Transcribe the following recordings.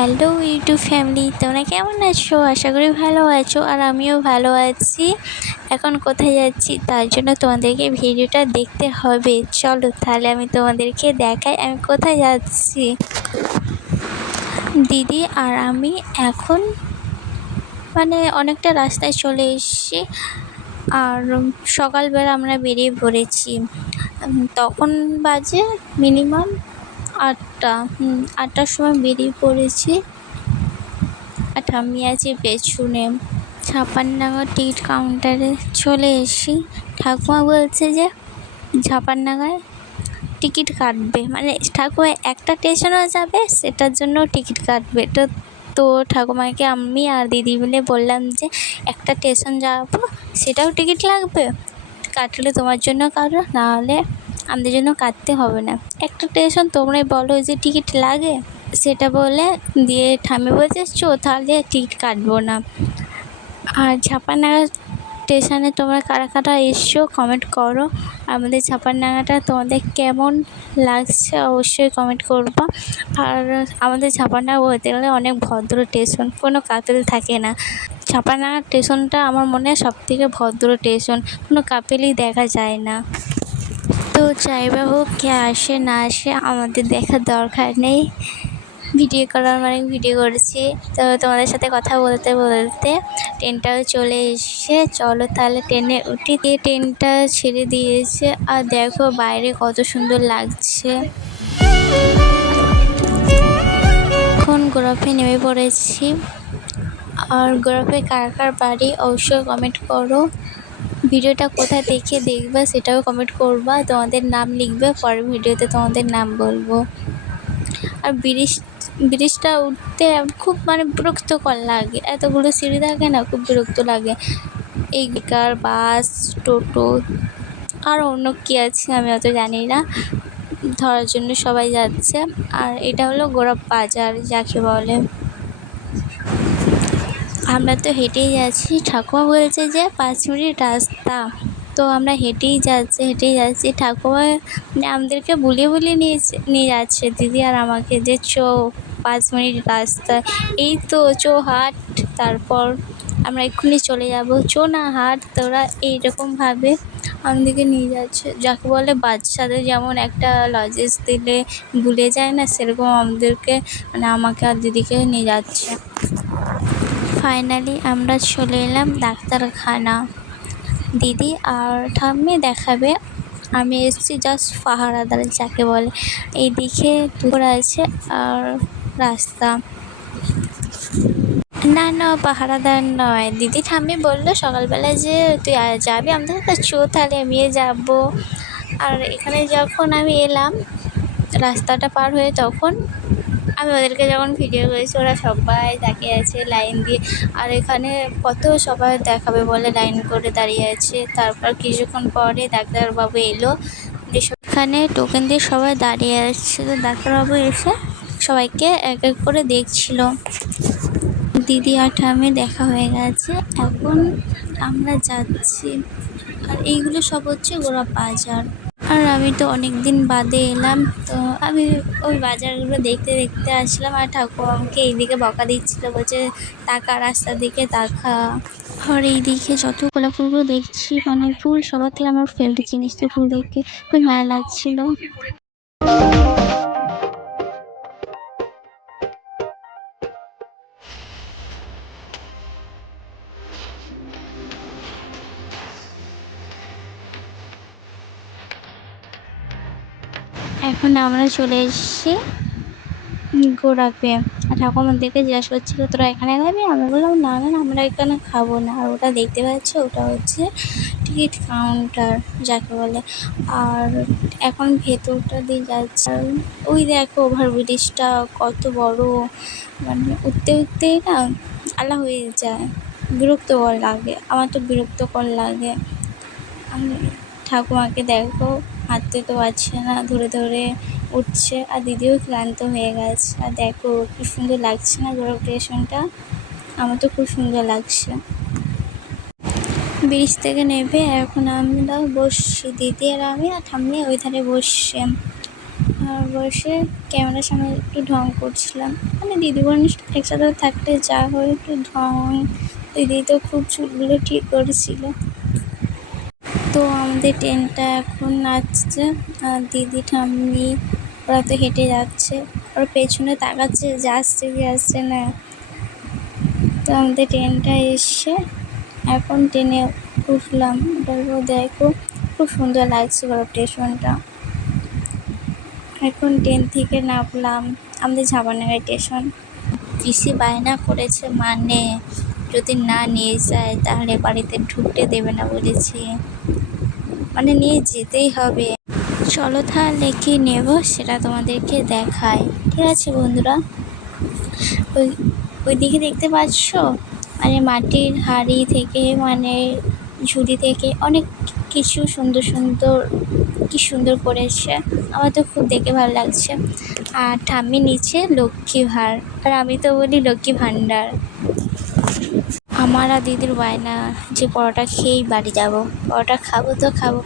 Hello YouTube family, তোমরা কেমন আছো? আশা করি ভালো আছো, আর আমিও ভালো আছি। এখন কোথায় যাচ্ছি তার জন্য তোমাদেরকে ভিডিওটা দেখতে হবে। চলো তাহলে আমি তোমাদেরকে দেখাই আমি কোথায় যাচ্ছি। দিদি আর আমি এখন অনেকটা রাস্তায় চলে এসেছি, আর সকালবেলা আমরা বেরিয়ে পড়েছি। তখন বাজে মিনিমাম 8টা। 8টার সময় বেরিয়ে পড়েছি, আর ঠাম্মি আছে পেছনে। 56 টিকিট কাউন্টারে চলে এসেছি। ঠাকুমা বলছে যে 56 টিকিট কাটবে, ঠাকুমা একটা স্টেশনও যাবে সেটার জন্য টিকিট কাটবে। তো ঠাকুমাকে আমি আর দিদি মিলে বললাম যে একটা স্টেশন যাবো, সেটাও টিকিট লাগবে, কাটলে তোমার জন্য কাটো, নাহলে আমাদের জন্য কাটতে হবে না। একটা স্টেশন তোমরাই বলো যে টিকিট লাগে, সেটা বলে দিয়ে ঠাম্মি বলছে চো তাহলে টিকিট কাটবো না। আর 56 স্টেশনে তোমরা কারা কারা এসছো কমেন্ট করো। আমাদের 56টা তোমাদের কেমন লাগছে অবশ্যই কমেন্ট করবো। আর আমাদের 56 বলতে গেলে অনেক ভদ্র স্টেশন, কোনো কাপিল থাকে না। 56 স্টেশনটা আমার মনে হয় সবথেকে ভদ্র স্টেশন, কোনো কাপিলই দেখা যায় না। তো যাইবা হোক, কে আসে না আসে আমাদের দেখার দরকার নেই। ভিডিও করার ভিডিও করেছি। তো তোমাদের সাথে কথা বলতে বলতে ট্রেনটাও চলে এসে, চলো তাহলে ট্রেনে উঠি। দিয়ে ট্রেনটা ছেড়ে দিয়েছে, আর দেখো বাইরে কত সুন্দর লাগছে। এখন গোরফে নেমে পড়েছি। আর গোরফে কার কার বাড়ি অবশ্যই কমেন্ট করো। ভিডিওটা কোথা থেকে দেখবা সেটাও কমেন্ট করবা, তোমাদের নাম লিখবে, পরের ভিডিওতে তোমাদের নাম বলবো। আর ব্রিজটা উঠতে খুব বিরক্তকর লাগে, এতগুলো সিঁড়ি থাকে না, খুব বিরক্ত লাগে। এই কার বাস টোটো আর অন্য কী আছে আমি অত জানি না, ধরার জন্য সবাই যাচ্ছে। আর এটা হলো গোরফ বাজার যাকে বলে। আমরা তো হেঁটেই যাচ্ছি, ঠাকুমা বলছে যে 5 মিনিট রাস্তা, তো আমরা হেঁটেই যাচ্ছি। ঠাকুমা আমাদেরকে বুলিয়ে নিয়ে যাচ্ছে দিদি আর আমাকে, যে চো 5 মিনিট রাস্তা, এই তো চো হাট, তারপর আমরা এক্ষুনি চলে যাবো, চো না হাট তোরা, এইরকমভাবে আমাদেরকে নিয়ে যাচ্ছে। যাকে বলে বাচ্চাদের যেমন একটা লজেন্স দিলে ভুলে যায় না, সেরকম আমাদেরকে আমাকে আর দিদিকে নিয়ে যাচ্ছে। ফাইনালি আমরা চলে এলাম ডাক্তারখানা। দিদি আর ঠাম্মি দেখাবে, আমি এসেছি জাস্ট পাহারাদার যাকে বলে। এইদিকে দুপুর আছে আর রাস্তা। না পাহারাদার নয়, দিদি ঠাম্মি বললো সকালবেলা যে তুই যাবি আমাদের সাথে, চো তাহলে আমিও যাবো। আর এখানে যখন আমি এলাম রাস্তাটা পার হয়ে, তখন আমি ওদেরকে যখন ভিডিও করেছি ওরা সবাই তাকিয়ে আছে লাইন দিয়ে। আর এখানে কত সবাই দেখাবে বলে লাইন করে দাঁড়িয়ে আছে। তারপর কিছুক্ষণ পরে ডাক্তারবাবু এলো, এখানে টোকেন দিয়ে সবাই দাঁড়িয়ে আছে। তো ডাক্তারবাবু এসে সবাইকে এক এক করে দেখছিল। দিদি আর ঠাম্মি দেখা হয়ে গেছে, এখন আমরা যাচ্ছি। আর এইগুলো সব হচ্ছে গোরফ বাজার। আর আমি তো অনেক দিন বাদে এলাম, তো আমি ওই বাজারগুলো দেখতে দেখতে আসলাম। আর ঠাকুর আমাকে এইদিকে বকা দিচ্ছিলো, বলছে তাকা রাস্তার দিকে তাকা। আর এইদিকে যত গোলাপ ফুলগুলো দেখছি, ফুল সবার থেকে আমার ফেভারিট জিনিস, তো ফুল দেখতে খুব ভালো লাগছিলো। এখন আমরা চলে এসেছি গোরফে। আর ঠাকুমা দেখে জিজ্ঞাসা করছিল তোরা এখানে খাবি, আমি বললাম না আমরা এখানে খাবো না। আর ওটা দেখতে পাচ্ছি, ওটা হচ্ছে টিকিট কাউন্টার যাকে বলে। আর এখন ভেতরটা দিয়ে যাচ্ছে। ওই দেখো ওভারব্রিজটা কত বড়, উঠতেই না আলা হয়ে যায়, বিরক্তকর লাগে, আমার তো বিরক্তকর লাগে। ঠাকুমাকে দেখো হাঁটতে তো পারছে না, ধরে ধরে উঠছে। আর দিদিও ক্লান্ত হয়ে গেছে। আর দেখো খুব সুন্দর লাগছে না গোরফ স্টেশনটা, আমার তো খুব সুন্দর লাগছে। ব্রিজ থেকে নেমে এখন আমরা বসছি, দিদি আর আমি আর ঠাম্মি ওই ধারে বসছে। বসে ক্যামেরার সামনে একটু ঢং করছিলাম। মানে দিদি বোন একসাথে থাকলে যা হয় একটু ঢং। দিদি তো খুব চুলগুলো ঠিক করেছিল। তো আমাদের ট্রেনটা এখন আসছে, আর দিদি ঠাম্মি ওরা তো হেঁটে যাচ্ছে, ওর পেছনে তাকাচ্ছে যে আসছে কি আসছে না। তো আমাদের ট্রেনটা এসে এখন ট্রেনে উঠলাম। দেখো খুব সুন্দর লাগছে বড় স্টেশনটা। এখন ট্রেন থেকে নামলাম, আমাদের ঝাপারডাঙ্গা স্টেশন। পিসি বায়না করেছে, মানে যদি না নিয়ে যায় তাহলে বাড়িতে ঢুকতে দেবে না বলেছে, মানে নিয়ে যেতেই হবে। চলো তাহলে কি নেব সেটা তোমাদেরকে দেখাই। ঠিক আছে বন্ধুরা, ওই দিকে দেখতে পাচ্ছ, মানে মাটির হাঁড়ি থেকে, মানে ঝুড়ি থেকে অনেক কিছু সুন্দর সুন্দর, কি সুন্দর করেছে। আমার তো খুব দেখে ভালো লাগছে। আর ঠাম্মি নিচে লক্ষ্মী ভাঁড়, আর আমি তো বলি লক্ষ্মী ভাণ্ডার। আমার আর দিদির বায়না যে পরোটা খেয়েই বাড়ি যাব, পরোটা খাবো তো খাবো।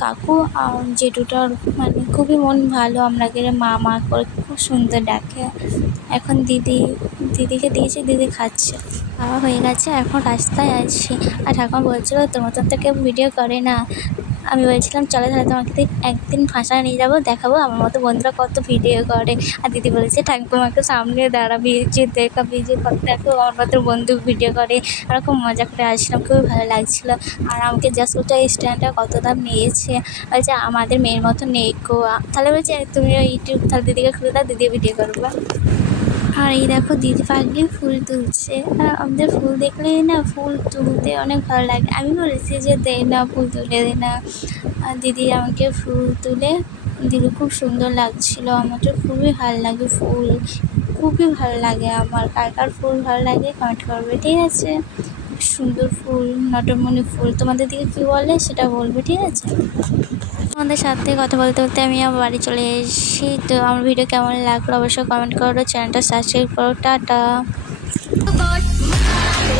কাকু আর জেঠুটার মানে খুবই মন ভালো, আমরা গেলে মা মা করে খুব সুন্দর ডাকে। এখন দিদিকে দিয়েছি, দিদি খাচ্ছে। খাওয়া হয়ে গেছে, এখন রাস্তায় আছি। আর ঠাকুমা বলছিল তোর মতন তো কেউ ভিডিও করে না। আমি বলছিলাম চলো তাহলে তোমাকে একদিন ভাসানে নিয়ে যাবো, দেখাবো আমার মতো বন্ধুরা কত ভিডিও করে। আর দিদি বলেছে ঠাকুমাকে সামনে দাঁড়াবি, যে দেখাবি যে কত দেখো আমার মতো বন্ধু ভিডিও করে। আর খুব মজা করে আসলাম, খুবই ভালো লাগছিলো। আর আমাকে জাস্ট ওটা স্ট্যান্ডটা কত দাম নিয়েছে, বলছে আমাদের মেয়ের মতো নেই গো। তাহলে বলছে তুমি ইউটিউব তাহলে দিদিকে খুলে দাও, দিদি ভিডিও করবো। আর এই দেখো দিদি পাগলি ফুল তুলছে। আর আমাদের ফুল দেখলেই না, ফুল তুলতে অনেক ভালো লাগে। আমি বলেছি যে দে না, ফুল তুলে দে না। আর দিদি আমাকে ফুল তুলে দিল, খুব সুন্দর লাগছিল। আমার তো খুবই ভালো লাগে ফুল, খুবই ভালো লাগে আমার। কার কার ফুল ভালো লাগে কমেন্ট করবে, ঠিক আছে। সুন্দর ফুল, নটমণি ফুল, তোমাদের দিকে কী বলে সেটা বলবে, ঠিক আছে। তোমাদের সাথে কথা বলতে বলতে আমি আমার বাড়ি চলে এসেছি। তো আমার ভিডিও কেমন লাগলো অবশ্যই কমেন্ট করো, চ্যানেলটা সাবস্ক্রাইব করো। টাটা।